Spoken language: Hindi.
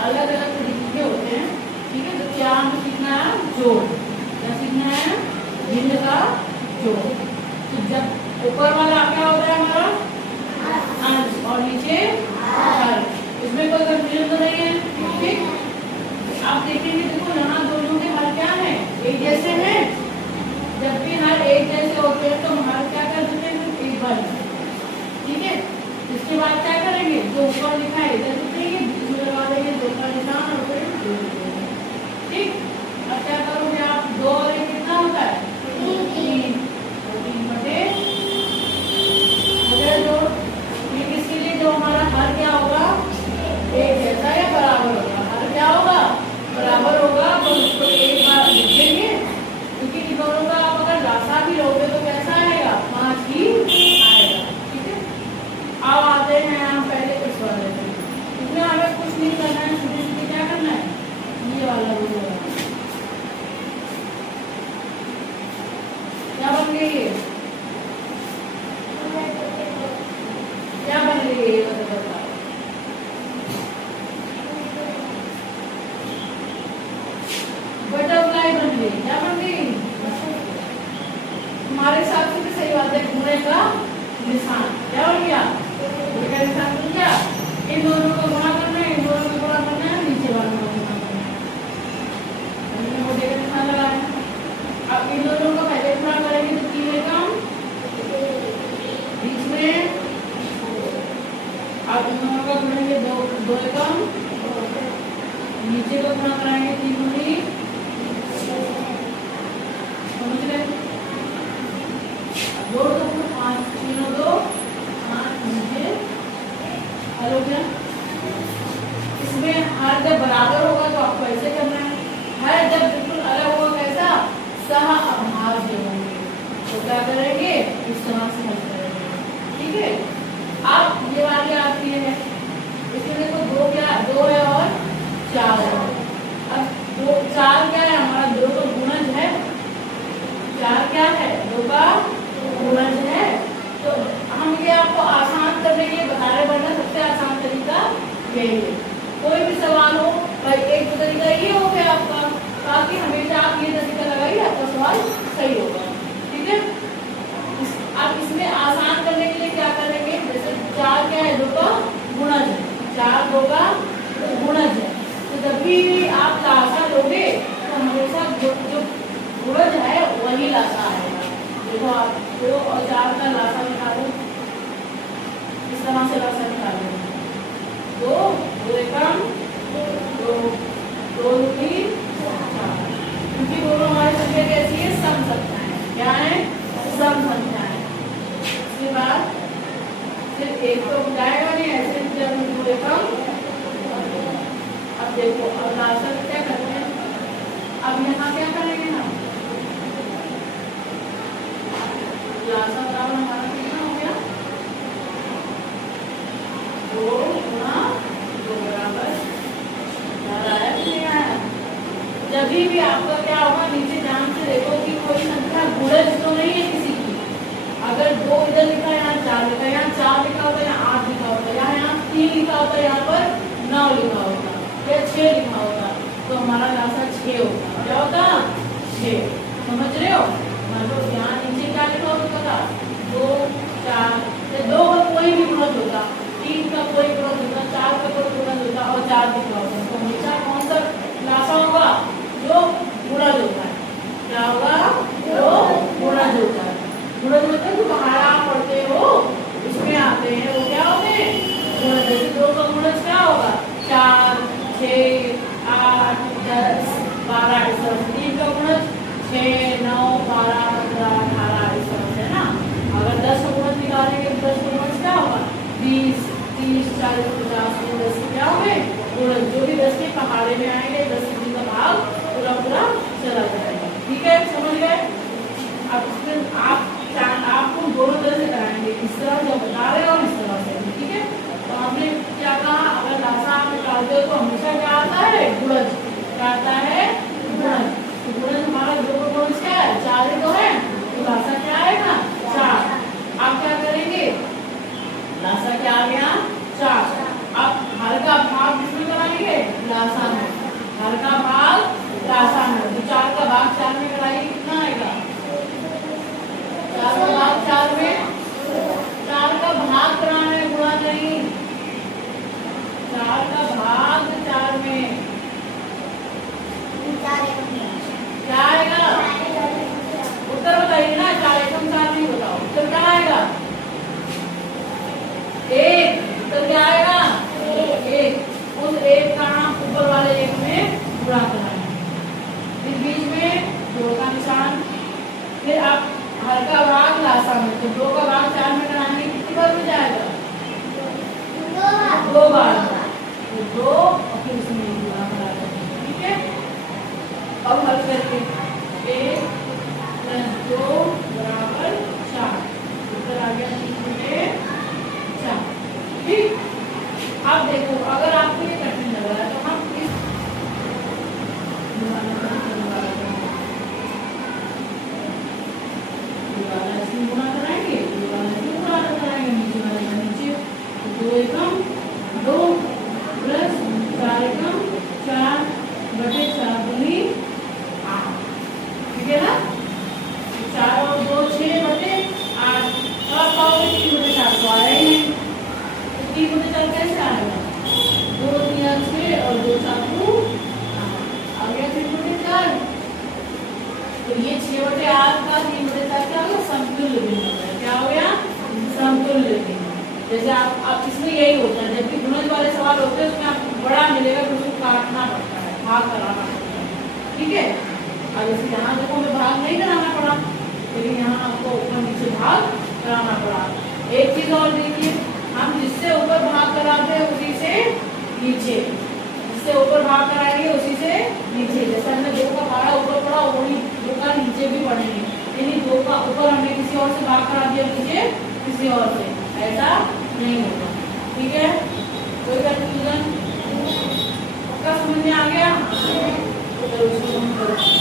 अलग अलग तरीके के होते हैं। ठीक है, तो क्या हमें सीखना है? जोड़। क्या सीखना है? भिन्न का जोड़। तो जब ऊपर वाला क्या होता है हमारा अंश और नीचे हर, इसमें कोई कंफ्यूजन तो नहीं है। ठीक, आप देखेंगे देखो यहाँ दोनों के हर क्या है? एक जैसे हैं। जब भी हर एक जैसे होते हैं तो हर क्या कर देते हैं? एक बार। ठीक है, इसके बाद क्या करेंगे? जो ऊपर लिखा है इधर लिख देंगे, बीच में लगा देंगे दो का निशान और फिर दो लिख देंगे। ठीक, अब क्या करोगे आप? दो और एक कितना होता है? तीन। तीन बटे दो। इसके लिए जो हमारा हर क्या होगा? एक जैसा या बराबर होगा। हर क्या होगा? बराबर होगा। तो इसको एक बार लिख देंगे, क्योंकि इन दोनों का आप अगर लासा भी लोगे तो कैसा आएगा? 5 ही आएगा। ठीक है, अब आते हैं हम पहले इस वाले पे। इसमें हमें कुछ नहीं करना है, सीधे सीधे क्या करना है? ये वाला बोलो क्या बन गई है? क्या बन रही है? ये बताओ। बटरफ्लाई बन गई। क्या बन गई? हमारे हिसाब से तो सही बात है। घूमने का निशान क्या बन गया? घूमने का निशान बन गया। इन दोनों को गुणा करना है, इन दोनों को गुणा करना है, नीचे वालों को गुणा करना है। हमने घूमने का निशान लगाया। अब इन दोनों को पहले गुणा करेंगे तो 3 एकम, बीच में अब इन दोनों का गुणेंगे 2 एकम, नीचे को गुणा कराएंगे 3 दूनी। समझ गए? 2 2 5 3 2 5 नीचे हल हो गया। इसमें हर जब बराबर होगा तो आपको ऐसे करना है। हर जब बिल्कुल अलग होगा कैसा? सह अभाज्य होंगे तो क्या करेंगे? इस तरह से हल करेंगे। ठीक है, अब ये वाली आती है। इसमें देखो 2 क्या? 2 है और 4 है। अब 2 4 क्या है? हमारा 2 का गुणज है। 4 क्या है? 2 का गुणज है। तो हम ये आपको आसान करने के लिए बता रहे, वरना सबसे आसान तरीका यही है। कोई भी सवाल हो भाई, एक तरीका ये हो गया आपका, ताकि हमेशा आप ये तरीका लगाइए, आपका सवाल सही होगा। ठीक है, अब इसमें आसान करने के लिए क्या करेंगे? जैसे 4 क्या है? 2 का गुणज है। 4 2 का गुणज है। तो जब भी आप लासा लोगे तो हमेशा जो गुणज है वही लासा आएगा। देखो आप 2 और 4 का लासा निकालो, इस तरह से लासा निकालो। 2 2 एकम 2 2 दूनी 4, क्योंकि दोनों हमारी संख्या कैसी है? सम संख्याएं। क्या है? सम संख्याएं। इसके बाद सिर्फ एक तो जाएगा नहीं, ऐसे जब 2 एकम। अब देखो अब लासा क्या करते हैं? अब यहाँ क्या करेंगे हम? लासा बराबर हमारा कितना हो गया? 2 गुणा 2 बराबर 4 आया कि नहीं आया? जब भी आपका क्या होगा? नीचे ध्यान से देखो कि कोई संख्या गुणज तो नहीं है किसी की। अगर 2 इधर लिखा है, यहाँ 4 लिखा है, यहाँ 4 लिखा होता है, यहाँ 8 लिखा होता है, यहाँ 3 लिखा होता है, यहाँ पर 9 लिखा होता या 6 लिखा होता, तो हमारा लासा 6 होता। क्या होता? 6। समझ रहे हो? मान लो यहाँ नीचे क्या लिखा होता था? 2 4, 2 का कोई भी गुणज होता, 3 का कोई गुणज होता, 4 का कोई गुणज होता और 4 लिखा होता, तो हमेशा कौन सा लासा होगा? जो गुणज होता है। क्या होगा? जो गुणज होता है। गुणज मतलब जो बाहर आप पढ़ते हो उसमें आते हैं, वो क्या होते हैं? गुणज। जैसे 2 का गुणज क्या होगा? 4 6 8 10 12 इस तरह से। 3 का गुणज 6 9 12 15 18 इस तरह से ना। अगर 10 का गुणज निकालेंगे तो 10 का गुणज क्या होगा? 20 30 40 50 10 क्या होंगे? गुणज। जो भी 10 के पहाड़े में आएंगे 10 का भाग पूरा पूरा चला जाएगा। ठीक है, समझ गए? अब इसमें आपको दोनों तरह से कराएंगे, इस तरह से बता रहे हो और इस तरह से। ठीक है, तो हमने क्या कहा? अगर लासा आप निकालते हो तो हमेशा क्या आता है? गुणज। क्या आता है? गुणज। तो गुणज हमारा 2 का गुणज क्या है? 4 ही तो है, तो लासा क्या आएगा? 4। आप क्या करेंगे? लासा क्या आ गया? 4। अब हर का भाग किसमें कराएंगे? लासागु, हर का भाग लासागु। तो 4 का भाग 4 में कराइए, कितना आएगा? 4 का भाग 4 में, 4 का भाग कराना है, गुणा नहीं। 4 का भाग 4 में क्या आएगा? उत्तर बताइए ना, 4 एकम 4 नहीं बताओ, उत्तर क्या आएगा? 1। उत्तर क्या आएगा? 1। उस 1 का ऊपर वाले 1 में गुणा करना है, इस बीच में 2 का निशान। फिर आप हर का भाग लासागु में, तो 2 का भाग 4 में कराएंगे, कितनी बार में जाएगा? 2 बार। तो 2 और फिर इसमें गुणा करा देंगे, ठीक है। अब हल करके 1 + 2 = 4, उत्तर आ गया 3/4। ठीक। अब देखो, अगर आपको ये कठिन लग रहा है तो हम इस इसमें गुणा कराएंगे, गुणा कराएंगे, नीचे वाले का नीचे, 2 एकम 2 प्लस 4 एकम 4 बटे 4 दूनी 8, ठीक है ना। 4 और 2 6 बटे 8। तो आप पाओगे 3/4 तो आ रहे हैं, 3/4 कैसे आएगा? 2 3 6 और 2 4 आ गया 3/4। तो ये 6/8 का 3/4 क्या होगा? समतुल्य भिन्न हो गया। क्या हो गया? समतुल्य भिन्न। जैसे आप इसमें यही होता है, जब भी गुणज वाले सवाल होते हैं उसमें आपको बड़ा मिलेगा तो उसको काटना पड़ता है, भाग कराना पड़ता है, ठीक है। अब जैसे यहाँ देखो हमें भाग नहीं कराना पड़ा, लेकिन यहाँ आपको ऊपर नीचे भाग कराना पड़ा। एक चीज और देखिए, हम जिससे ऊपर भाग कराते हैं उसी से नीचे, जिससे ऊपर भाग कराएंगे उसी से नीचे। जैसे हमने 2 का भाड़ा ऊपर पड़ा, वही 2 का नीचे भी पड़ेंगे, यानी 2 का ऊपर हमने किसी और से भाग करा दिया, नीचे किसी और से, ऐसा नहीं होगा, ठीक है। कोई कंफ्यूजन? पक्का समझ में आ गया? तो